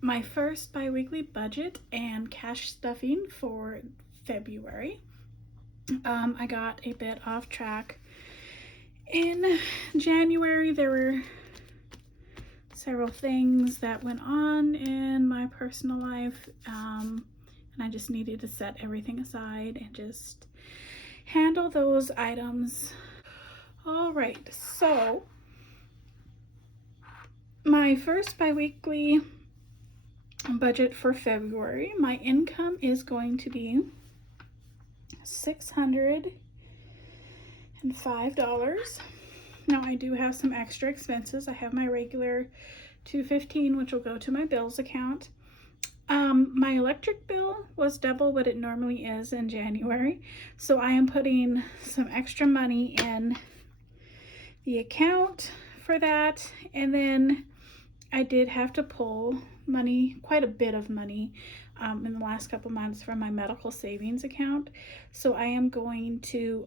my first bi-weekly budget and cash stuffing for February. I got a bit off track. In January, there were several things that went on in my personal life, and I just needed to set everything aside and just handle those items. All right, so my first bi-weekly budget for February, my income is going to be $605. Now I do have some extra expenses. I have my regular $215, which will go to my bills account. My electric bill was double what it normally is in January, so I am putting some extra money in the account for that. And then I did have to pull money, quite a bit of money, in the last couple months from my medical savings account. So I am going to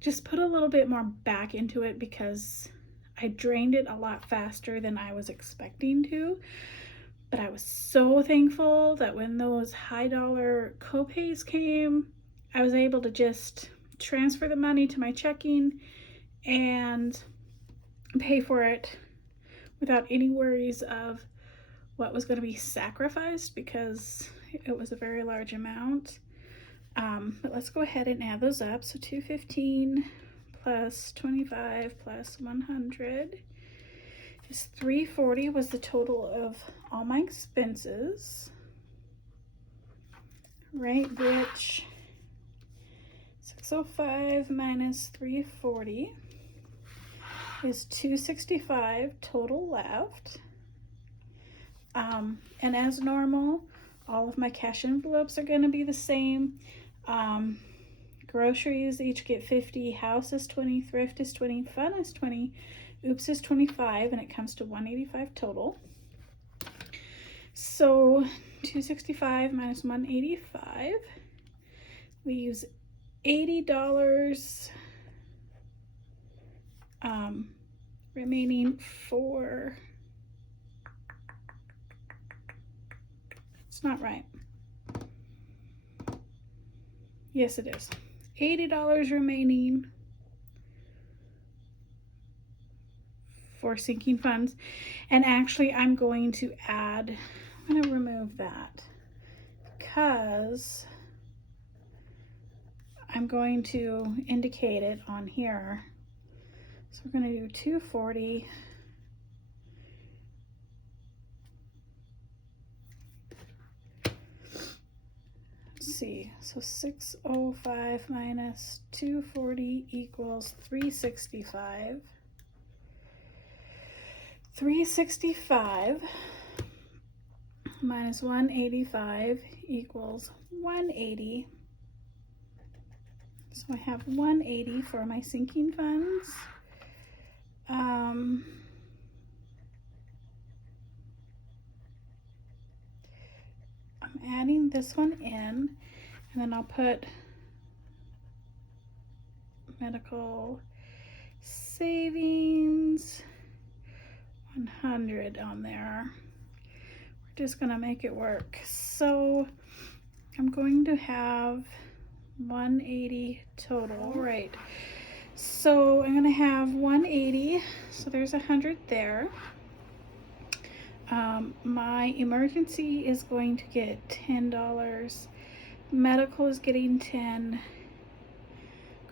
just put a little bit more back into it because I drained it a lot faster than I was expecting to. But I was so thankful that when those high dollar copays came, I was able to just transfer the money to my checking and pay for it without any worries of what was going to be sacrificed, because it was a very large amount. But let's go ahead and add those up. So 215 plus 25 plus 100 is 340 was the total of all my expenses, right? Which 605 minus 340 is 265 total left. And as normal, all of my cash envelopes are going to be the same. Groceries each get 50, house is 20, thrift is 20, fun is 20, oops is 25, and it comes to 185 total. So 265 minus 185, we use $80 remaining for, it's not right. Yes, it is. $80 remaining for sinking funds. And actually, I'm going to remove that because I'm going to indicate it on here. So we're going to do 240 see, so 605 minus 240 equals 365. 365 minus 185 equals 180. So I have 180 for my sinking funds. I'm adding this one in, and then I'll put medical savings 100 on there. We're just gonna make it work. So I'm going to have 180 total. All right, so I'm gonna have 180, so there's 100 there. My emergency is going to get $10. Medical is getting 10.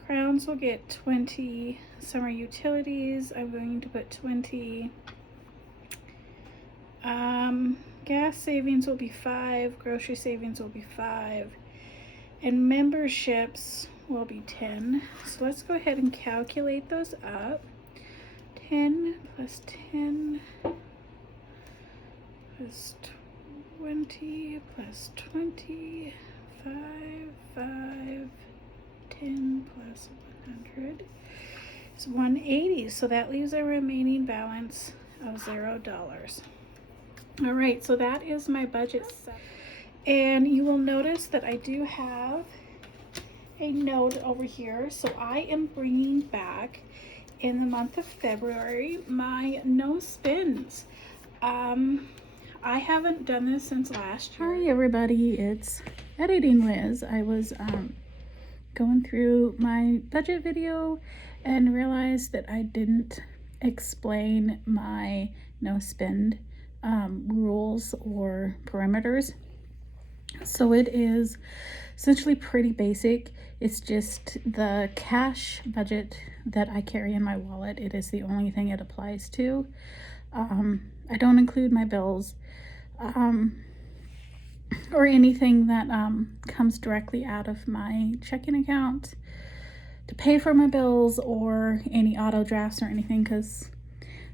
Crowns will get 20. Summer utilities, I'm going to put 20. Gas savings will be 5. Grocery savings will be 5. And memberships will be 10. So let's go ahead and calculate those up. 10 plus 10 plus 20 plus 20, 5, 5, 10 plus 100 is 180. So that leaves a remaining balance of $0. All right, so that is my budget set. And you will notice that I do have a note over here. So I am bringing back in the month of February my no spins. I haven't done this since last year. Hi everybody, it's Editing Liz. I was going through my budget video and realized that I didn't explain my no spend rules or parameters. So it is essentially pretty basic. It's just the cash budget that I carry in my wallet. It is the only thing it applies to. I don't include my bills or anything that comes directly out of my checking account to pay for my bills or any auto drafts or anything, because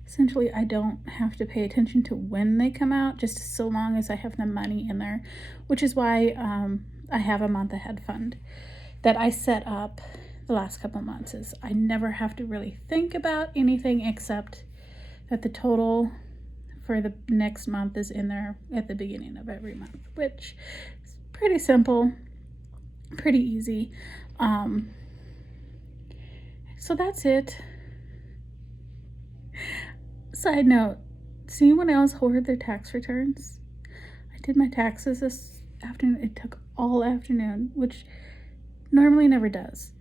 essentially I don't have to pay attention to when they come out, just so long as I have the money in there, which is why I have a month ahead fund that I set up the last couple months. Is I never have to really think about anything except that the total for the next month is in there at the beginning of every month, which is pretty simple, pretty easy. So that's it. Side note, does anyone else hoard their tax returns? I did my taxes this afternoon. It took all afternoon, which normally never does.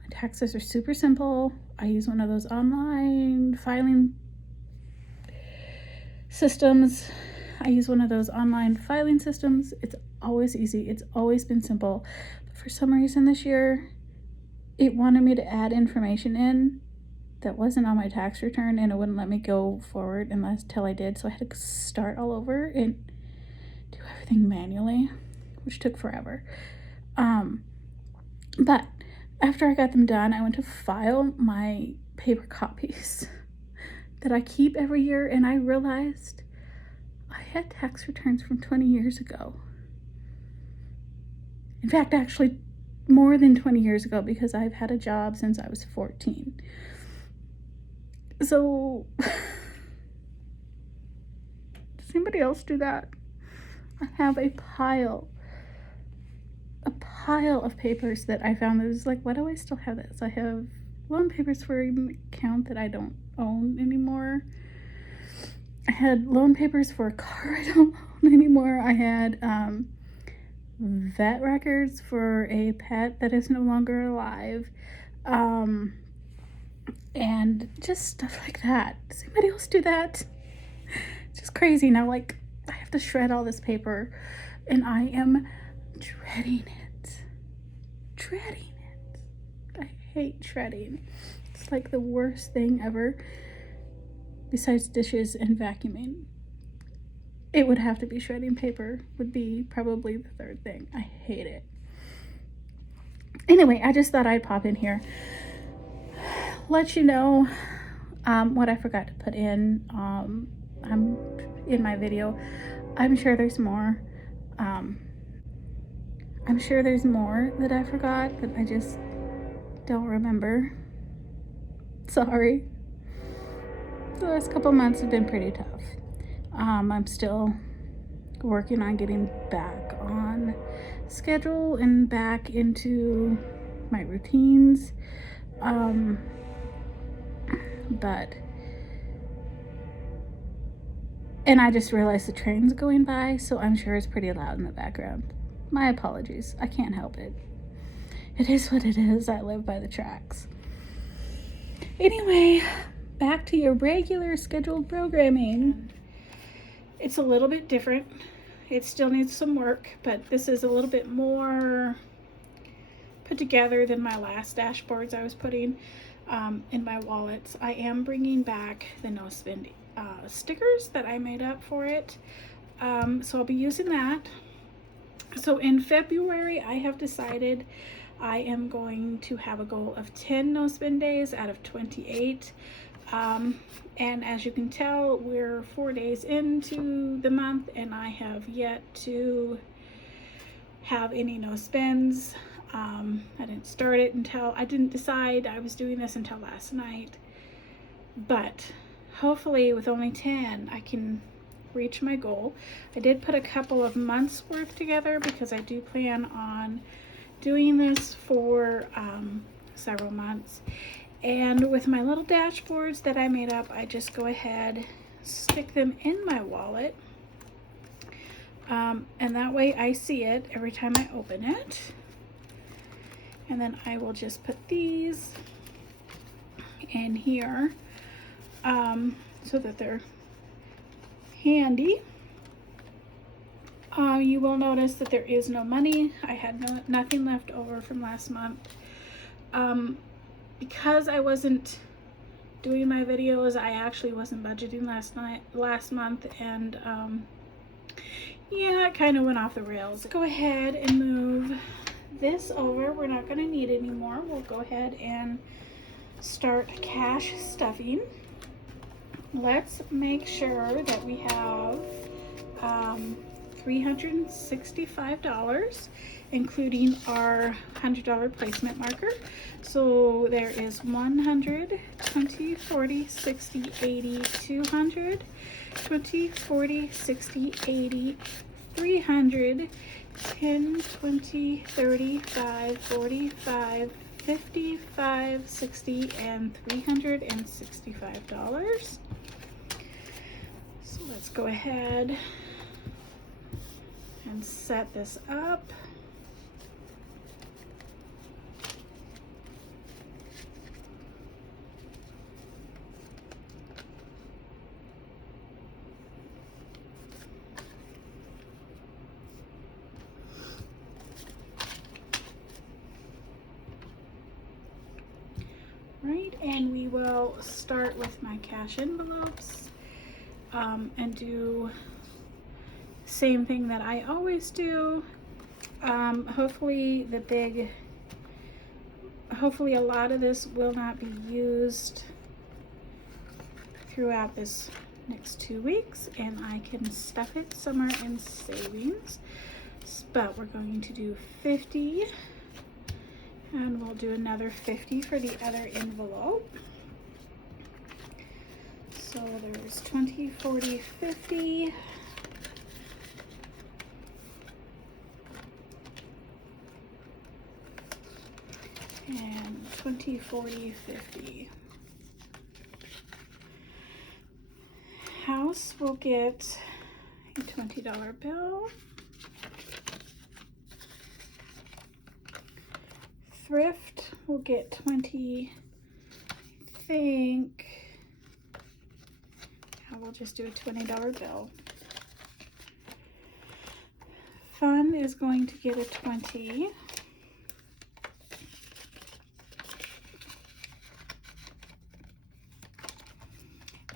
My taxes are super simple. I use one of those online filing systems. It's always easy. It's always been simple. But for some reason this year, it wanted me to add information in that wasn't on my tax return, and it wouldn't let me go forward until I did. So I had to start all over and do everything manually, which took forever. But after I got them done, I went to file my paper copies that I keep every year, and I realized I had tax returns from 20 years ago. In fact, actually more than 20 years ago, because I've had a job since I was 14. So, does anybody else do that? I have a pile of papers that I found that was like, why do I still have this? I have loan papers for an account that I don't own anymore. I had loan papers for a car I don't own anymore. I had vet records for a pet that is no longer alive. And just stuff like that. Does anybody else do that? It's just crazy. Now, like, I have to shred all this paper, and I am dreading it. I hate shredding. It's like the worst thing ever. Besides dishes and vacuuming, it would have to be shredding paper. Would be probably the third thing. I hate it. Anyway, I just thought I'd pop in here, let you know what I forgot to put in. I'm in my video. I'm sure there's more. I'm sure there's more that I forgot that I just don't remember. Sorry. The last couple months have been pretty tough. I'm still working on getting back on schedule and back into my routines. And I just realized the train's going by, so I'm sure it's pretty loud in the background. My apologies. I can't help it. It is what it is. I live by the tracks. Anyway, back to your regular scheduled programming. It's a little bit different. It still needs some work, but this is a little bit more put together than my last dashboards I was putting in my wallets. I am bringing back the no spend stickers that I made up for it. So I'll be using that. So in February, I have decided I am going to have a goal of 10 no spend days out of 28. And as you can tell, we're 4 days into the month, and I have yet to have any no spends. I didn't start it I didn't decide I was doing this until last night. But hopefully with only 10, I can reach my goal. I did put a couple of months worth together because I do plan on doing this for several months. And with my little dashboards that I made up, I just go ahead, stick them in my wallet. And that way I see it every time I open it. And then I will just put these in here so that they're handy. You will notice that there is no money. I had nothing left over from last month. Because I wasn't doing my videos, I actually wasn't budgeting last month, and yeah, it kind of went off the rails. Go ahead and move this over. We're not going to need it anymore. We'll go ahead and start cash stuffing. Let's make sure that we have $365, including our $100 placement marker. So there is 100, 20, 40, 60, 80, 200, 20, 40, 60, 80, 300, 10, 20, 35, 45, 55, 60, and $365. So let's go ahead and set this up. Right, and we will start with my cash envelopes and do the same thing that I always do. Hopefully a lot of this will not be used throughout this next 2 weeks, and I can stuff it somewhere in savings. But we're going to do 50. And we'll do another 50 for the other envelope. So there's 20, 40, 50. And 20, 40, 50. House will get a $20 bill. Thrift will get 20, I think. I will just do a $20 bill. Fun is going to get a 20.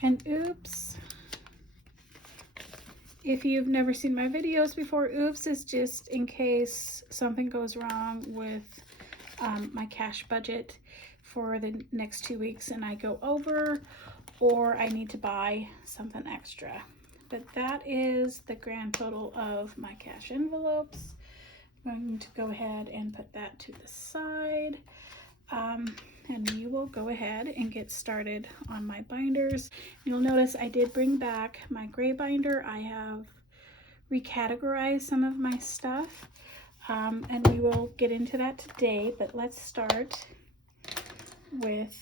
And oops, if you've never seen my videos before, oops is just in case something goes wrong with my cash budget for the next 2 weeks and I go over, or I need to buy something extra. But that is the grand total of my cash envelopes. I'm going to go ahead and put that to the side. And we will go ahead and get started on my binders. You'll notice I did bring back my gray binder. I have recategorized some of my stuff. And we will get into that today, but let's start with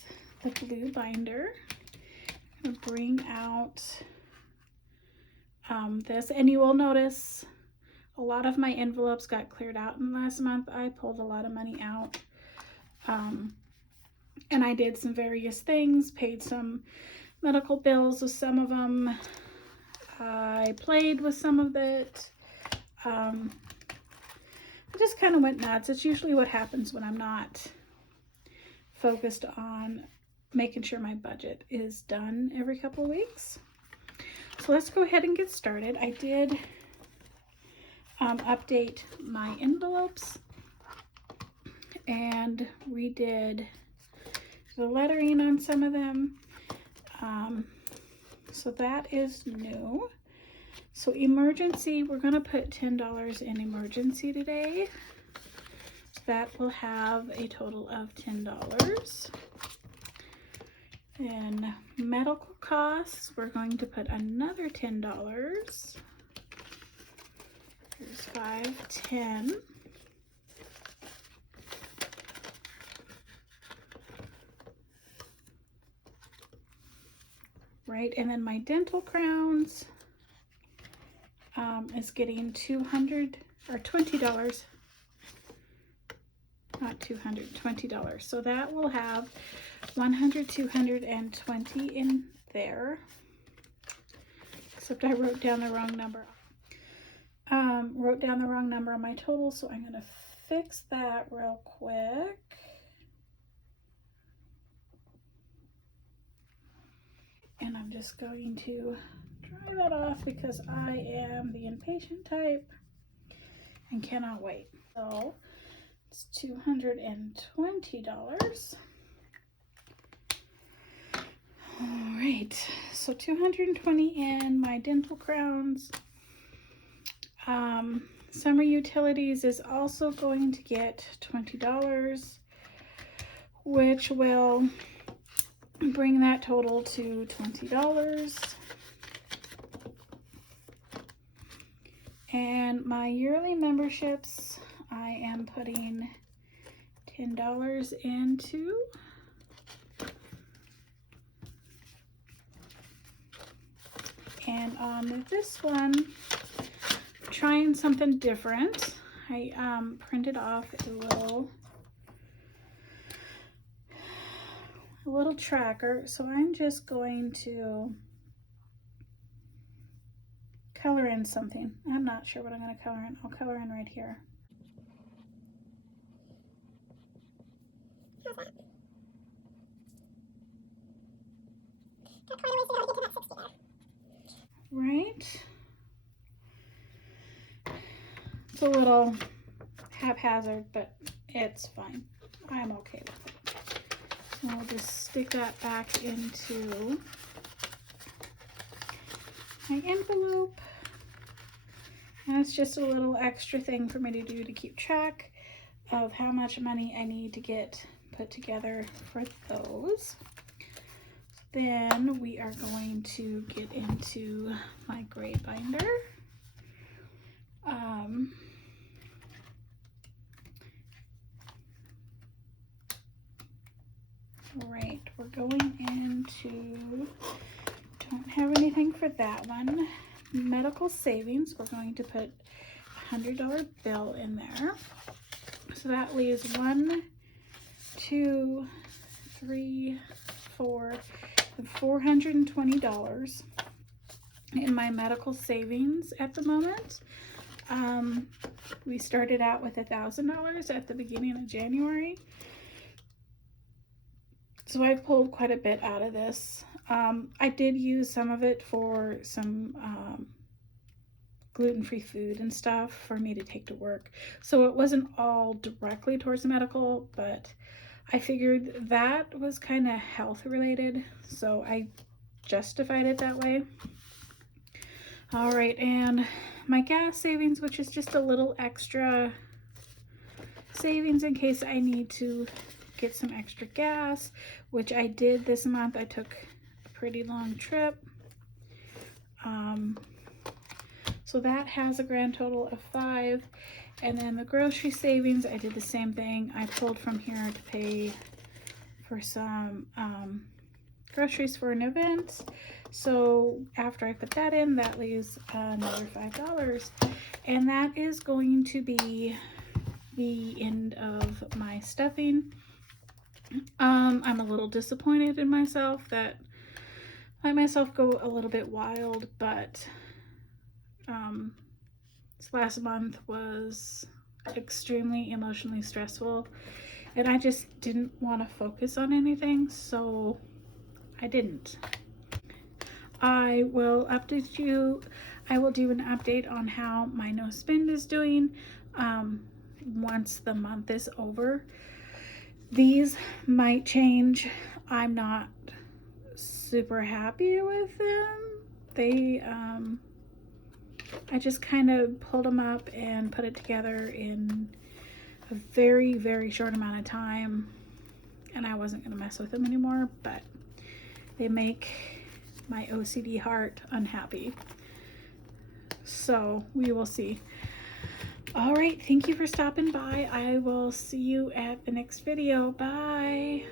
the blue binder. I'm going to bring out this, and you will notice a lot of my envelopes got cleared out in last month. I pulled a lot of money out, and I did some various things, paid some medical bills with some of them. I played with some of it. I just kind of went nuts. It's usually what happens when I'm not focused on making sure my budget is done every couple of weeks. So let's go ahead and get started. I did update my envelopes and redid the lettering on some of them. So that is new. So emergency, we're going to put $10 in emergency today. So that will have a total of $10. And medical costs, we're going to put another $10. Here's 5, 10. right, and then my dental crowns is getting $200 or $20. Not $200, $20. So that will have 100, 220 in there. Except I wrote down the wrong number. Wrote down the wrong number on my total, so I'm gonna fix that real quick. And I'm just going to dry that off because I am the impatient type and cannot wait. So it's $220. All right, so 220 in my dental crowns. Summer utilities is also going to get $20, which will bring that total to $20. And my yearly memberships, I am putting $10 into. And on this one, trying something different. I printed off a little tracker, so I'm just going to color in something. I'm not sure what I'm going to color in. I'll color in right here. Right? It's a little haphazard, but it's fine. I'm okay with it. So I'll just stick that back into my envelope. And it's just a little extra thing for me to do to keep track of how much money I need to get put together for those. Then we are going to get into my gray binder. Right, we're going into, don't have anything for that one. Medical savings, we're going to put a $100 bill in there. So that leaves 1, 2, 3, 4, $420 in my medical savings at the moment. We started out with $1,000 at the beginning of January. So I've pulled quite a bit out of this. I did use some of it for some gluten-free food and stuff for me to take to work. So it wasn't all directly towards the medical, but I figured that was kind of health related, so I justified it that way. All right, and my gas savings, which is just a little extra savings in case I need to get some extra gas, which I did this month. I took a pretty long trip. So that has a grand total of $5. And then the grocery savings, I did the same thing. I pulled from here to pay for some groceries for an event. So after I put that in, that leaves another $5. And that is going to be the end of my stuffing. I'm a little disappointed in myself that I let myself go a little bit wild, but this last month was extremely emotionally stressful, and I just didn't want to focus on anything, so I didn't. I will update you. I will do an update on how my no spend is doing once the month is over. These might change. I'm not super happy with them. They I just kind of pulled them up and put it together in a very, very short amount of time, and I wasn't going to mess with them anymore, but they make my OCD heart unhappy. So we will see. All right, thank you for stopping by. I will see you at the next video. Bye.